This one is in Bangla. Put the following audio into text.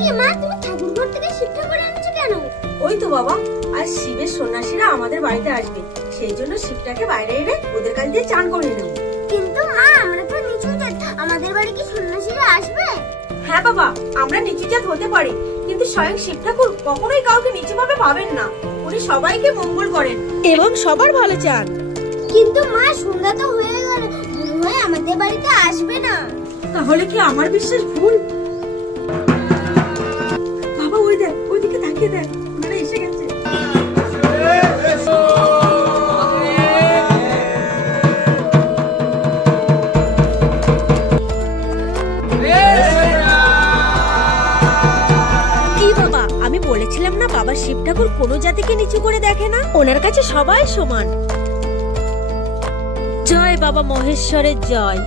কি মা, তুমি ঠাকুর ঘর থেকে শিব ঠাকুর এনেছো কেন? ওই তো বাবা, আজ শিবের সন্ন্যাসীরা আমাদের বাড়িতে আসবে, সেই জন্য শিবটাকে বাইরে এনে ওদের কাছ দিয়ে চান করিয়ে নেব। কিন্তু মা, আমরা তো নিচু জাত, আমাদের বাড়ি কি সন্ন্যাসীরা আসবে? হ্যাঁ বাবা, আমরা নিচু জাত হতে পারি, কিন্তু স্বয়ং শিব ঠাকুর কখনোই কাউকে নিচু ভাবে ভাবেন না। উনি সবাইকে মঙ্গল করেন এবং সবার ভালো চান। কিন্তু মা, সন্ধ্যা তো হয়ে গেল, মনে হয় আমাদের বাড়িতে আসবে না। তাহলে কি আমার বিশ্বাস ভুল? বাবা ওই দেখ, ওইদিকে তাকিয়ে দেখ, ওনারা এসে গেছে। আমি বলেছিলাম না, বাবা শিব ঠাকুর কোনো জাতিকে নিচু করে দেখে না, ওনার কাছে সবাই সমান। জয় বাবা মহেশ্বরের জয়।